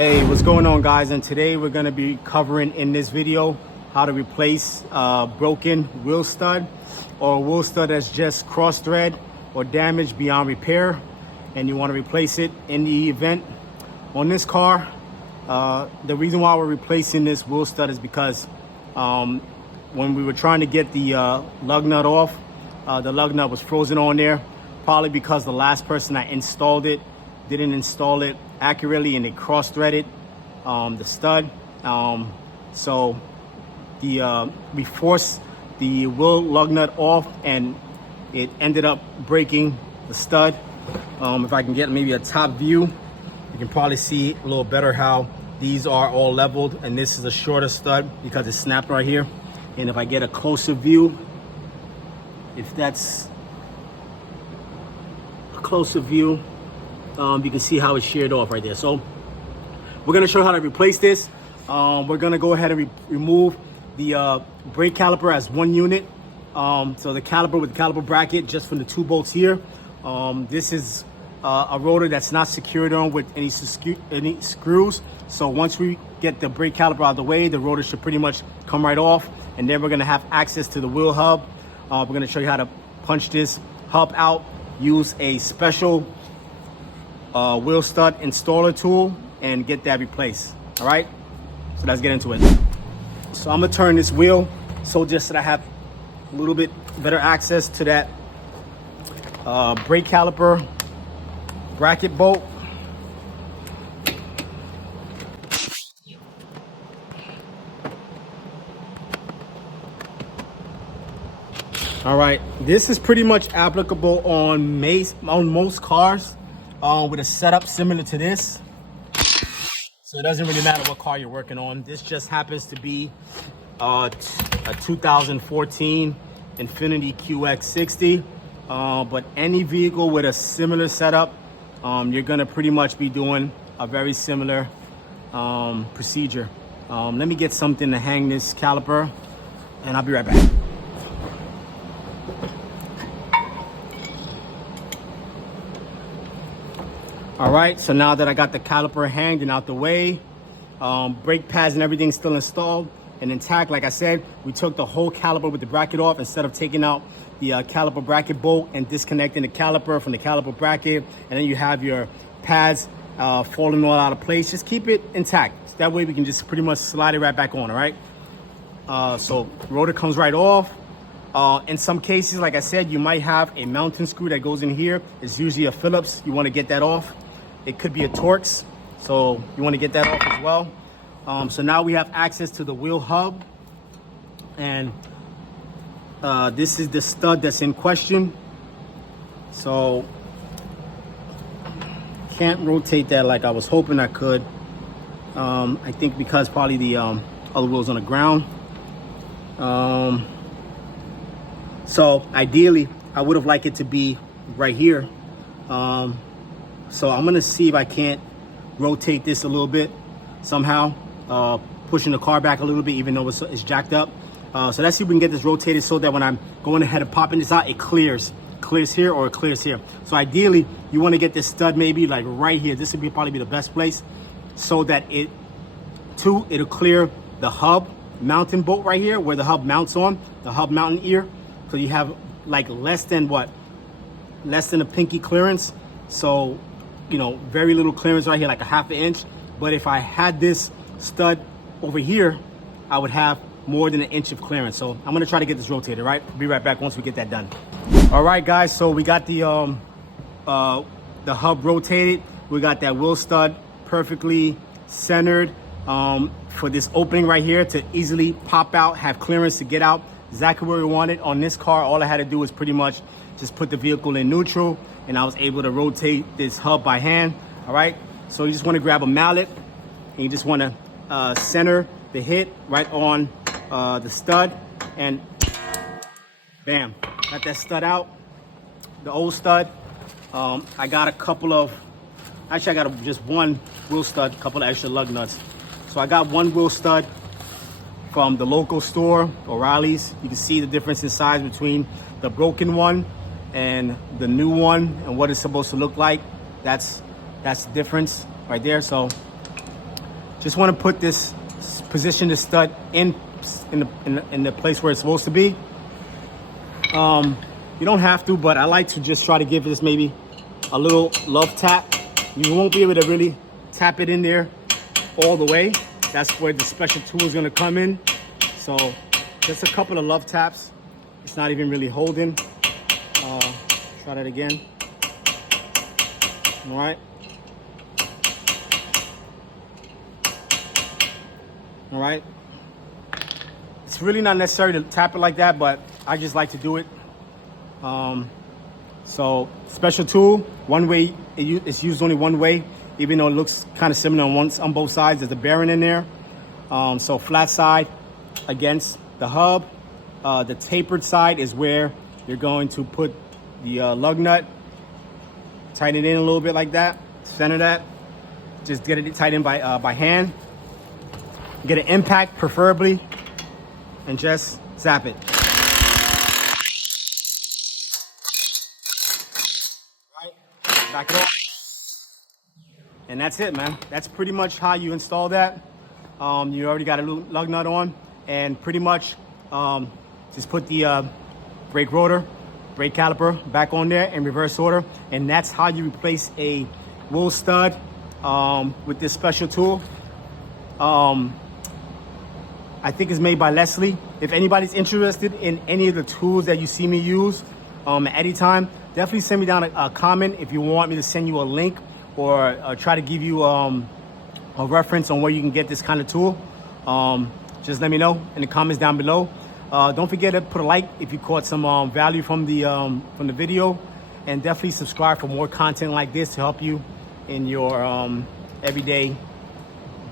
Hey, what's going on, guys? And today we're going to be covering in this video how to replace broken wheel stud or a wheel stud that's just cross thread or damaged beyond repair, and you want to replace it in the event. On this car, the reason why we're replacing this wheel stud is because when we were trying to get the lug nut off, the lug nut was frozen on there, probably because the last person that installed it didn't install it accurately and they cross-threaded the stud. So we forced the wheel lug nut off and it ended up breaking the stud. If I can get maybe a top view, you can probably see a little better how these are all leveled, and this is a shorter stud because it's snapped right here. And if I get a closer view, if that's a closer view, you can see how it's sheared off right there. So we're going to show you how to replace this. We're going to go ahead and remove the brake caliper as one unit. So the caliper with the caliper bracket just from the two bolts here. This is a rotor that's not secured on with any screws. So once we get the brake caliper out of the way, the rotor should pretty much come right off. And then we're going to have access to the wheel hub. We're going to show you how to punch this hub out, use a special wheel stud installer tool, and get that replaced. All right, so let's get into it. So I'm gonna turn this wheel so just that I have a little bit better access to that brake caliper bracket bolt. All right, this is pretty much applicable on most cars with a setup similar to this. So it doesn't really matter what car you're working on. This just happens to be a 2014 Infiniti QX60. But any vehicle with a similar setup, you're gonna pretty much be doing a very similar procedure. Let me get something to hang this caliper and I'll be right back. All right, so now that I got the caliper hanged and out the way, brake pads and everything still installed and intact. Like I said, we took the whole caliper with the bracket off instead of taking out the caliper bracket bolt and disconnecting the caliper from the caliper bracket. And then you have your pads falling all out of place. Just keep it intact. So that way we can just pretty much slide it right back on, all right? So rotor comes right off. In some cases, like I said, you might have a mounting screw that goes in here. It's usually a Phillips. You want to get that off. It could be a Torx, so you want to get that off as well. So now we have access to the wheel hub, and this is the stud that's in question. So can't rotate that like I was hoping I could. I think because probably the other wheel's on the ground. So ideally, I would have liked it to be right here. So I'm gonna see if I can't rotate this a little bit somehow, pushing the car back a little bit, even though it's jacked up. So let's see if we can get this rotated so that when I'm going ahead and popping this out, it clears here or it clears here. So ideally, you want to get this stud maybe like right here. This would probably be the best place, so that it'll clear the hub mounting bolt right here where the hub mounts on, the hub mounting ear. So you have like less than a pinky clearance. So, you know, very little clearance right here, like a ½ inch. But if I had this stud over here, I would have more than 1 inch of clearance. So I'm gonna try to get this rotated, right? Be right back once we get that done. All right, guys, so we got the hub rotated. We got that wheel stud perfectly centered for this opening right here to easily pop out, have clearance to get out exactly where we want it. On this car, all I had to do was pretty much just put the vehicle in neutral, and I was able to rotate this hub by hand. All right, so you just want to grab a mallet and you just want to center the hit right on the stud, and bam, got that stud out, the old stud. I got a couple of, actually I got just one wheel stud, a couple of extra lug nuts. So I got one wheel stud from the local store, O'Reilly's. You can see the difference in size between the broken one and the new one and what it's supposed to look like. That's the difference right there. So Just want to put this, position the stud in the place where it's supposed to be. You don't have to, but I like to just try to give this maybe a little love tap. You won't be able to really tap it in there all the way. That's where the special tool is going to come in. So just a couple of love taps. It's not even really holding. Try that again. All right. All right. It's really not necessary to tap it like that, but I just like to do it. So special tool, one way, it's used only one way, even though it looks kind of similar on both sides. There's a bearing in there. So flat side against the hub. The tapered side is where you're going to put the lug nut. Tighten it in a little bit like that. Center that. Just get it tightened by hand. Get an impact preferably, and just zap it. Right, back it up. And that's it, man. That's pretty much how you install that. You already got a lug nut on, and pretty much just put the brake rotor, brake caliper back on there in reverse order, and that's how you replace a wheel stud with this special tool. I think it's made by Leslie. If anybody's interested in any of the tools that you see me use at any time, definitely send me down a comment if you want me to send you a link or try to give you a reference on where you can get this kind of tool. Just let me know in the comments down below. Don't forget to put a like if you caught some value from the video, and definitely subscribe for more content like this to help you in your everyday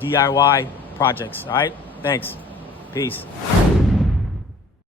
DIY projects. All right, thanks. Peace.